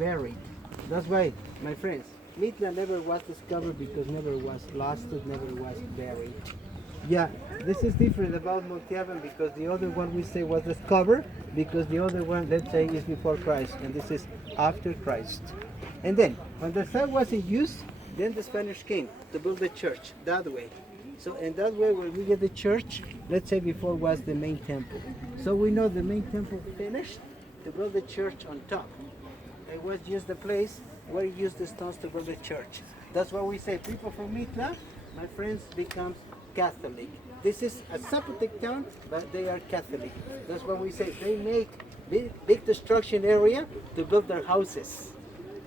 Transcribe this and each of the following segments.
buried. That's why, my friends, mitla never was discovered because never was lost, it never was buried. Yeah, this is different about Montiavan because the other one we say was discovered because the other one, let's say, is before Christ and this is after Christ. And then, when the site was in use, then the Spanish came to build the church that way. So in that way, when we get the church, let's say before was the main temple. So we know the main temple finished to build the church on top. It was just the place where you use the stones to build the church. That's why we say people from Mitla, my friends, becomes Catholic. This is a Zapotec town, but they are Catholic. That's why we say they make big destruction area to build their houses.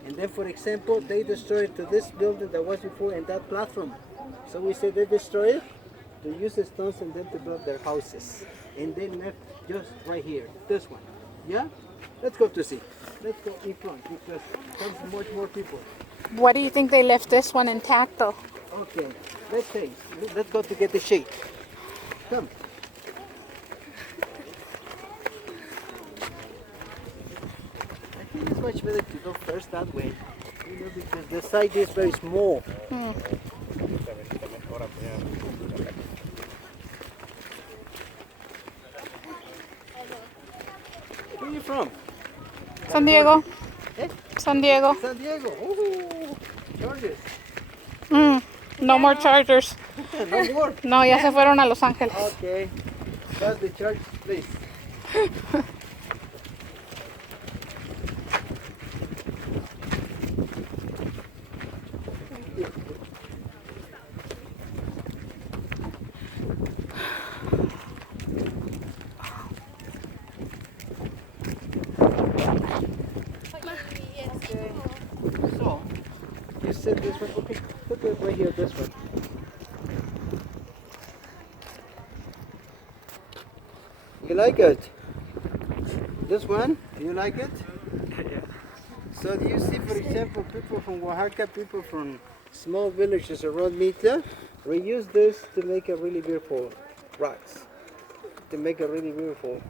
And then, for example, they destroyed to this building that was before and that platform. So we say they destroy it to use the stones and then to build their houses. And they left just right here, this one. Yeah? Let's go to see. Let's go in front because there's much more people. Why do you think they left this one intact though? Okay, let's say, let's go to get the shade. Come. I think it's much better to go first that way, you know, because the site is very small. Where are you from? San Diego. Eh? San Diego. San Diego. Ooh, Georges. No more Chargers. No more. No, ya se fueron a Los Ángeles. Okay. That's the church, please. So, you said this one. Okay, put it right here, this one. You like it? This one? You like it? Yeah. So do you see, for example, people from Oaxaca, people from small villages around Mitla, reuse this to make a really beautiful rocks, to make a really beautiful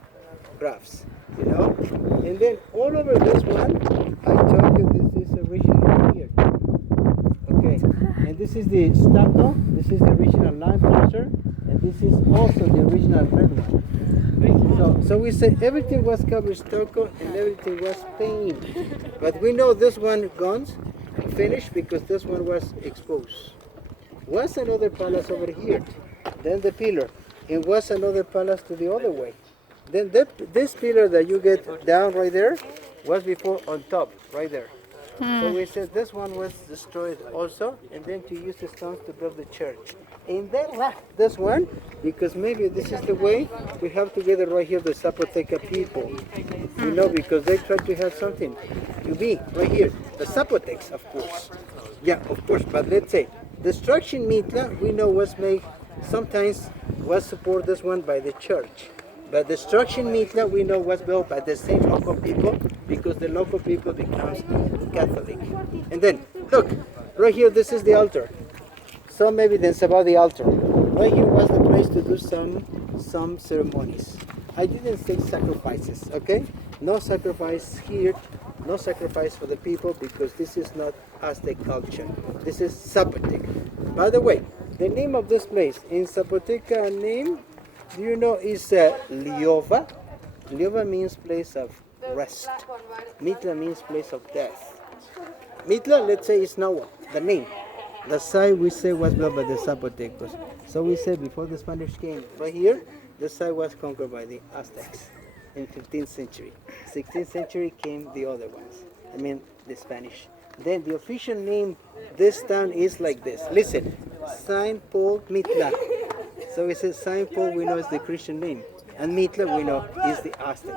crafts, you know? And then all over this one, I told you this is original here. Okay, and this is the stucco, this is the original lime plaster, and this is also the original red one. So we say everything was covered stucco and everything was painted. But we know this one gone, finished, because this one was exposed. Was another palace over here, then the pillar, and was another palace to the other way. Then this pillar that you get down right there was before on top, right there. So we said this one was destroyed also, and then to use the stones to build the church. And then left this one, because maybe this is the way we have together right here the Zapoteca people. You know, because they try to have something to be right here. The Zapotecs, of course. Yeah, of course, but let's say, destruction mitla, we know was made, sometimes was supported this one by the church. But destruction mitla, we know was built by the same local people, because the local people becomes Catholic. And then, look, right here, this is the altar. Some evidence about the altar. Right here was the place to do some ceremonies. I didn't say sacrifices, okay? No sacrifice here, no sacrifice for the people, because this is not Aztec culture. This is Zapotec. By the way, the name of this place in Zapoteca name, do you know, is Liova? Liova means place of rest. Mitla means place of death. Mitla, let's say, is Noah, the name. The site we say was built by the Zapotecos. So we say before the Spanish came, right here, the site was conquered by the Aztecs in 15th century. 16th century came the other ones. I mean, the Spanish. Then the official name, this town is like this. Listen, Saint Paul Mitla. So we say Saint Paul, we know is the Christian name. And Mitla, we know, is the Aztec.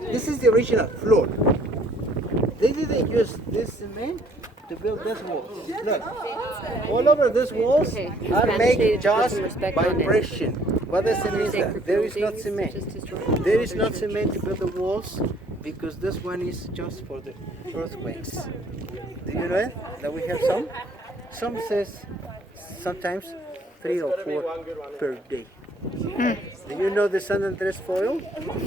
This is the original floor. They didn't use this cement to build this wall. Look, all over these walls are made just by pressure. What does it mean that? There is not cement. There is not cement to build the walls because this one is just for the earthquakes. Do you know it? That we have some? Some says sometimes 3 or 4 per day. Do you know the San Andres foil?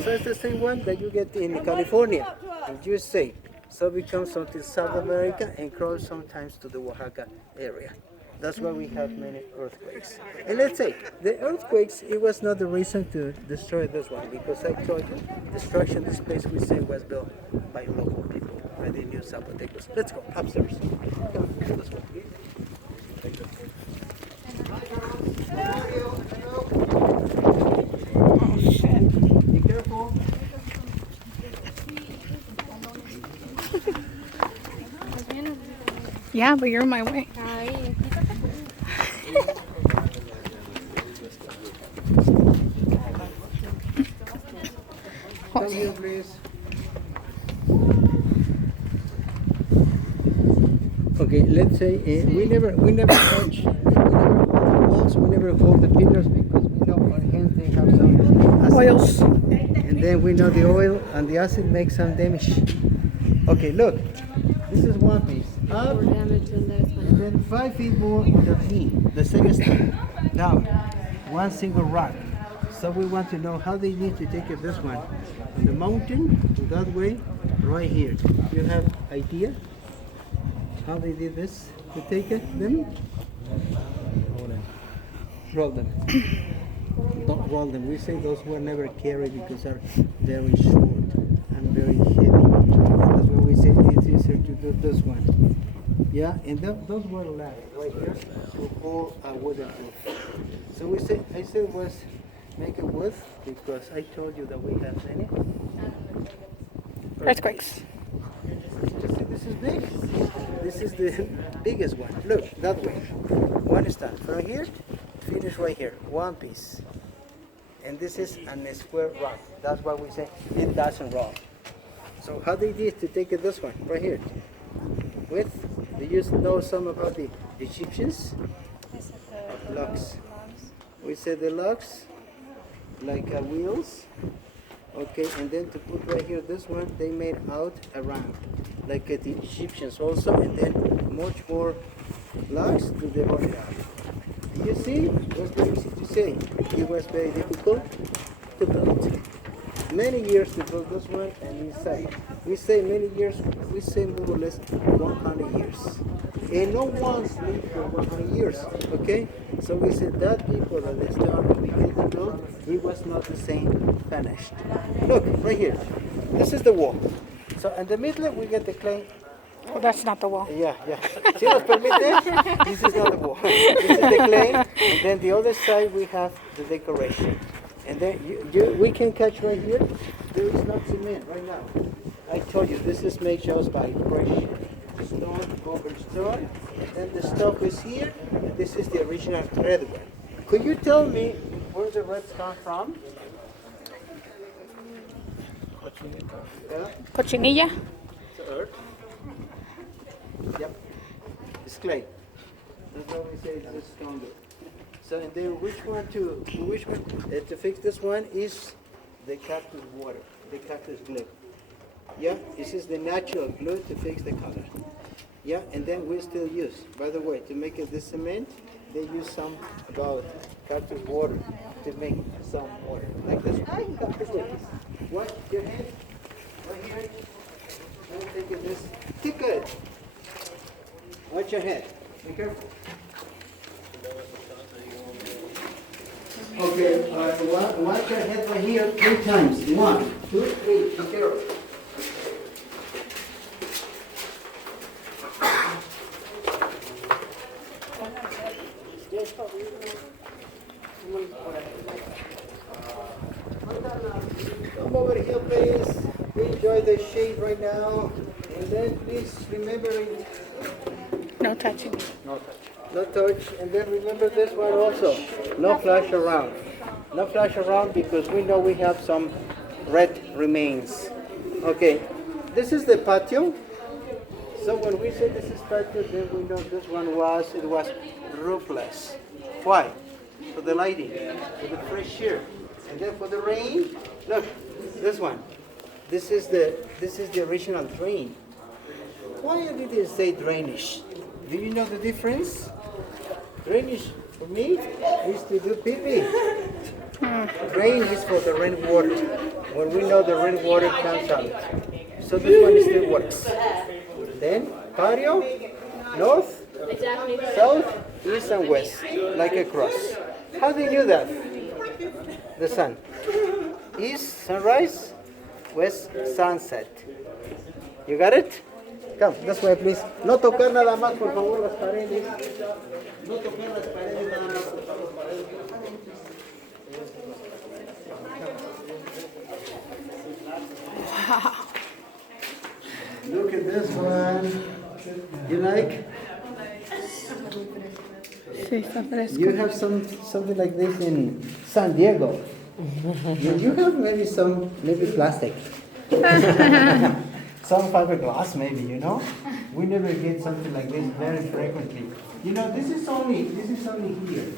So it's the same one that you get in California. And you say, So we come to South America and cross sometimes to the Oaxaca area. That's why we have many earthquakes. And let's say, the earthquakes, it was not the reason to destroy this one, because I told you, destruction, this place we say was built by local people, by the new Zapotecos. Let's go upstairs. Come, let's go. Oh, shit. Be careful. Yeah, but you're in my way. Come here, please. Okay, let's say we never touch, we never hold the walls, we never hold the pillars, because we know our hands they have some acid. Oils. And then we know the oil and the acid makes some damage. Okay, look, this is one piece up, and then 5 feet more underneath, the same step. Down, one single rock. So we want to know how they need to take it this one. From the mountain to that way, right here. You have idea how they did this to take it? Them? Roll them. Don't roll them. We say those were never carried because they're very short and very heavy. That's why we say it's easier to do this one. Yeah, and those were left right here to hold a wooden roof. So we say, I said was make it wood because I told you that we have many Earthquakes. You see, this is big. This is the biggest one. Look, that way. One stand. From here, finish right here. One piece. And this is a square rock. That's why we say it doesn't roll. So how they did to take it this one, right here? With, do you know some about the Egyptians? Logs. We say the logs, like wheels. Okay, and then to put right here, this one, they made out a ramp, like the Egyptians also, and then much more logs to the bottom. You see, it was very easy to say. It was very difficult to build. Many years to build this one, and inside. We say many years, we say more or less 100 years. And no one's lived for 100 years, okay? So we said that people that they started begin to build, it was not the same finished. Look, right here. This is the wall. So in the middle, we get the clay. Oh, that's not the wall. Yeah. Si nos permite, this is not the wall. This is the clay, and then the other side we have the decoration. And then we can catch right here, there is not cement right now. I told you, this is made just by pressure. Stone over stone, and then the stuff is here, and this is the original red one. Could you tell me where the reds come from? Yeah, Cochinilla. it's earth. Yep, it's clay. That's why we say it's stronger. So, and then which one to fix this one is the cactus water, the cactus glue. Yeah, this is the natural glue to fix the color. Yeah, and then we still use, by the way, to make it this cement, they use some about cactus water to make some water. Like this one. Cactus water. What? Your hand? Right here. I'm taking this. Keep good. Watch your head. Be careful. Okay, watch your head right here 3 times. 1, 2, 3. Be careful. Come over here, please. Enjoy the shade right now. And then please remember No touching. no touch. And then remember this one also. No flash around. No flash around because we know we have some red remains. Okay, this is the patio. So when we say this is patio, then we know this one was roofless. Why? For the lighting, for the fresh air. And then for the rain, look, this one. This is the original drain. Why did they say drainage? Do you know the difference? Drainage for me is to do pee-pee. Drain is for the rainwater. When we know the rainwater comes out. So this one still works. Then patio, north, south, east, and west, like a cross. How do you do that? The sun. East, sunrise, west, sunset. You got it? Come, this way, please. No tocar nada más, por favor, las paredes. No tocar las paredes nada más, por favor, Wow. Look at this one. You like? Sí, está fresco. You have something like this in San Diego. You have maybe plastic. Some fiberglass maybe, you know? We never get something like this very frequently. You know, this is only here.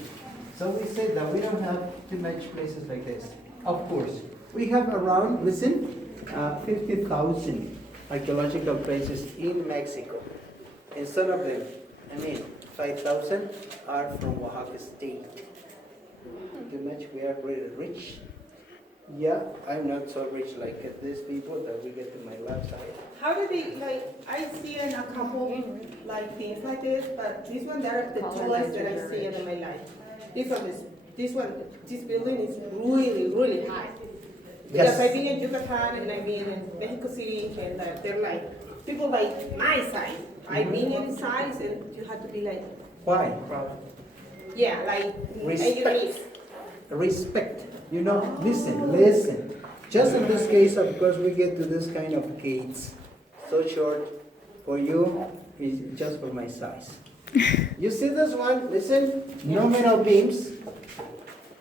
So we said that we don't have too much places like this. Of course, we have around, 50,000 archaeological places in Mexico. And some of them, 5,000 are from Oaxaca State. Too much, we are really rich. Yeah, I'm not so rich like these people that we get to my left side. How do they, I see in a couple, things like this, but this one, they're the tallest that I see in my life. This building is really, really high. Because Yes. I've been in Yucatan and I've been in Mexico City, and they're people like my size. I've been in size, and you have to be Why? Respect. Respect. You know, listen. Just in this case, of course, we get to this kind of gates. So short. For you, is just for my size. You see this one? Listen, no metal beams.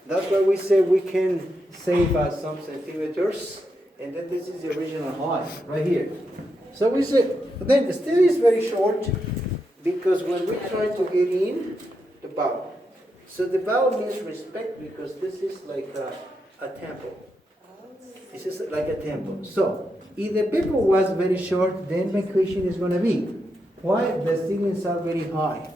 That's why we say we can save some centimeters. And then this is the original height, right here. So we say, but then still is very short, because when we try to get in, the bow. So the bow means respect, because this is like a temple. This is like a temple. So if the people was very short, then my question is going to be, why the ceilings are very high?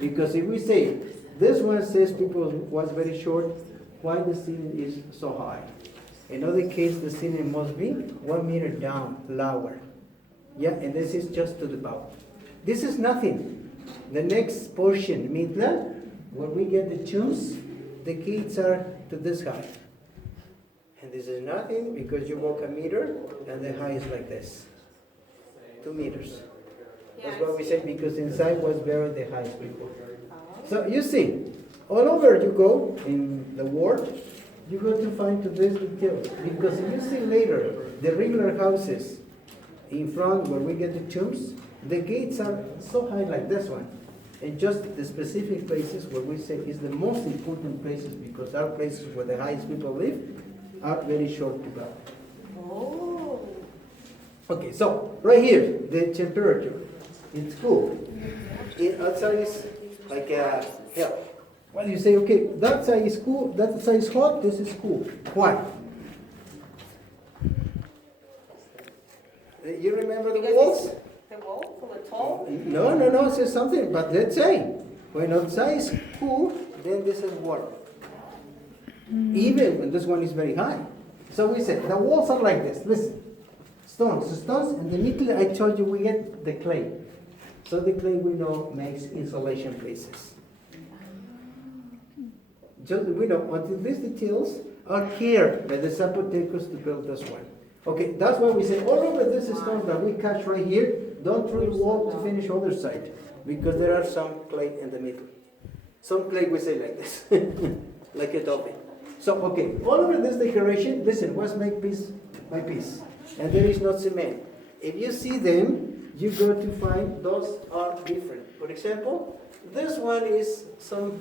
Because if we say, this one says people was very short, why the ceiling is so high? In other case, the ceiling must be 1 meter down, lower. Yeah, and this is just to the bow. This is nothing. The next portion, mitla, where we get the tombs, the gates are to this height. And this is nothing, because you walk a meter, and the height is like this. 2 meters. That's what we say, because inside was buried the highest people. So you see, all over you go in the world, you go to find to this detail. Because if you see later, the regular houses in front where we get the tombs, the gates are so high like this one. And just the specific places where we say is the most important places, because our places where the highest people live are very short to go. Oh. Okay, so right here, the temperature, it's cool. Outside is like hell. Well, you say, okay, that side is cool, that side is hot, this is cool. Why? You remember the walls? The wall for the tall? No, say something, but let's say, when outside is cool, then this is warm. Even when this one is very high. So we said, the walls are like this, listen. Stones, and the mitla, I told you, we get the clay. So the clay we know makes insulation places. Just we know until these details are here by the Zapotecos to build this one. Okay, that's why we say all over this stones that we catch right here, don't throw the wall to finish other side, because there are some clay in the middle. Some clay we say like this, like a dolphin. So okay, all over this decoration, listen, what's my piece? My piece. And there is no cement. If you see them, you go to find those are different. For example, this one is some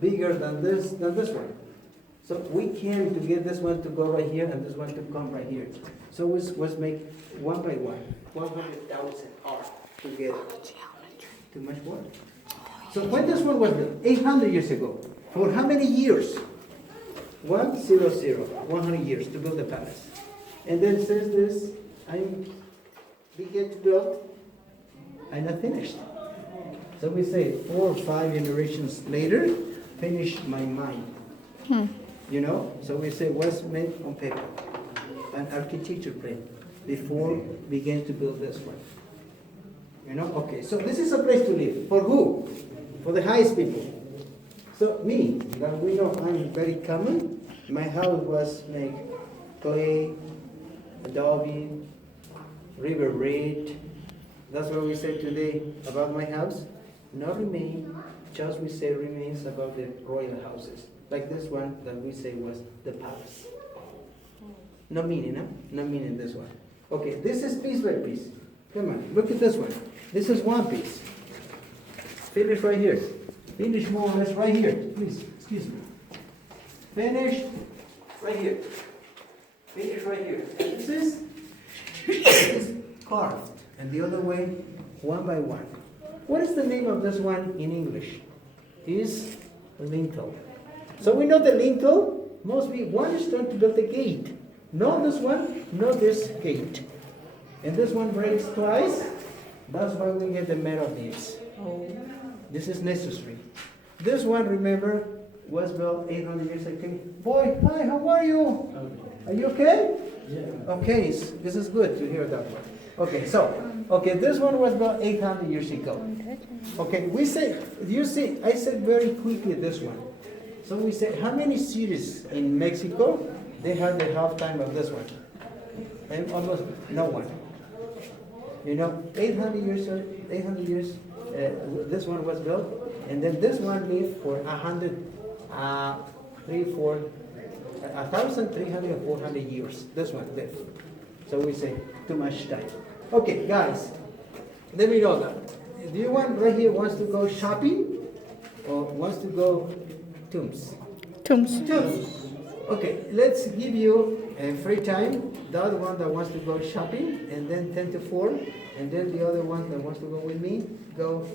bigger than this one. So we can to get this one to go right here and this one to come right here. So let's make one by one, 100,000 R together. Too much work. So when this one was built, 800 years ago, for how many years? 100 years to build the palace. And then says this, I began to build, I'm not finished. So we say 4 or 5 generations later, finish my mind. You know, so we say what's made on paper, an architecture plan. before we begin to build this one. You know, okay, so this is a place to live. For who? For the highest people. So me, that we know I'm very common. My house was made clay, adobe, river red. That's what we said today about my house. Not remain, just we say remains about the royal houses. Like this one that we say was the palace. No meaning, huh? No meaning this one. Okay, this is piece by piece. Come on, look at this one. This is one piece. Finish right here. Finish more or less right here. Please, excuse me. Finish right here. Finish right here. And this is carved. And the other way, one by one. What is the name of this one in English? Is lintel. So we know the lintel must be one is trying to build a gate. Not this one, not this gate. And this one breaks twice. That's why we get the metal beams. This is necessary. This one, remember, was built 800 years ago. Boy, hi, how are you? Are you okay? Yeah. Okay, this is good to hear that one. Okay, this one was built 800 years ago. Okay, we say, you see, I said very quickly this one. So we say, how many cities in Mexico, they have the half time of this one? And almost no one. You know, 800 years, this one was built, and then this one lived for 1,300 or 400 years. This one lived. So we say, too much time. Okay, guys, let me know that. Do you want right here wants to go shopping or wants to go tombs? Tombs. Tombs. Okay, let's give you a free time. The other one that wants to go shopping, and then 10 to 4, and then the other one that wants to go with me, go